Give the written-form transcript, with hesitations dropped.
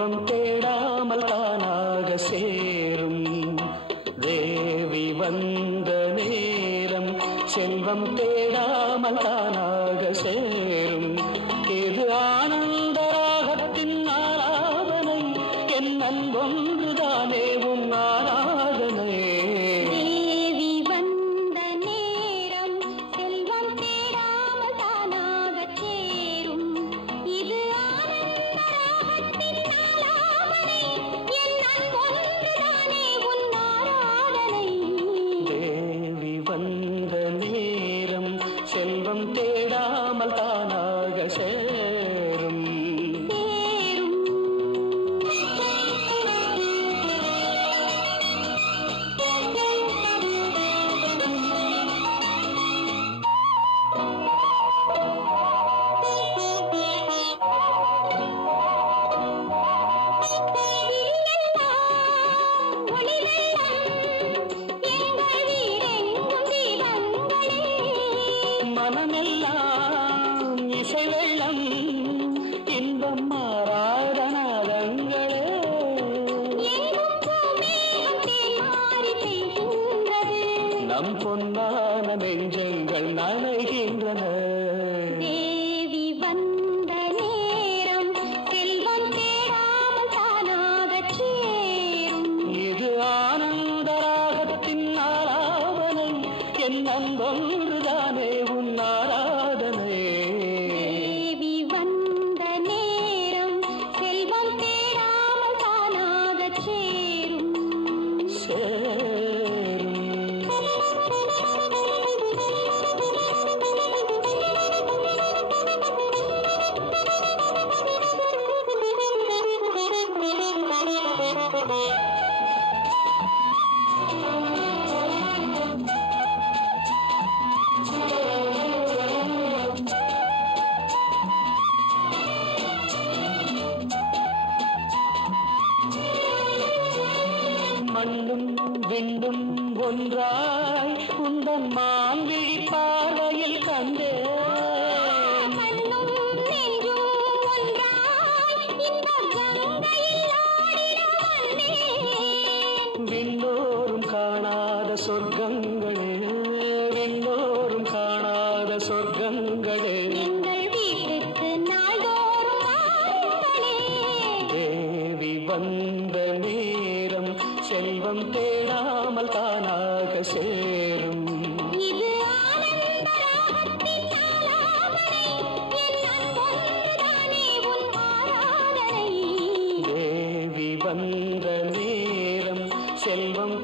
செல்வம் தேடாமல் தானாக சேரும். தேவி வந்த நேரம் செல்வம் தேடாமல் தானாக சேரும். இது ஆனந்த ராகத்தின் ஆராதனை, என் அன்பொன்றுதானே உன் ஆராதனை. தேவி வந்த நேரம் செல்வம் தேடாமல் தானாக சேரும். இது ஆனந்த ராகத்தின் ஆலாபனை, என் அன்பொன்றுதானே உன் ஆராதனை. தேவி வந்த நேரம் செல்வம் தேடாமல் தானாக சேரும். மனமெல்லாம் இசை வெள்ளம், இன்பம் மாறாத நாதங்களே. நம் பொன்னான நெஞ்சங்கள் நனைகின்றன. தேவி வந்த நேரம் செல்வம் தேடாமல் தானாக சேரும். இது ஆனந்த ராகத்தின் ஆலாபனை, என் அன்பொன்றுதானே உன் ஆராதனை. தேவி வந்த நேரம் செல்வம் தேடாமல் தானாக சேரும். மண்ணும் விண்ணும் ஒன்றாய் உந்தன் மான்விழி பார்வையில் கண்டே. மண்ணும் நெஞ்சும் ஒன்றாய் இந்த கங்கையில் ஆடிட வந்தேன். விண்ணோரும் காணாத சொர்க்கங்களே, விண்ணோரும் காணாத சொர்க்கங்களே. எங்கள் வீட்டுக்கு நாள்தோறும் வாருங்களே. தேவி வந்த நேரம் செல்வம் தேடாமல் தானாக சேரும். இது ஆனந்த ராகத்தின் ஆலாபனை, என் அன்பொன்றுதானே உன் ஆராதனை. தேவி வந்த நேரம் செல்வம்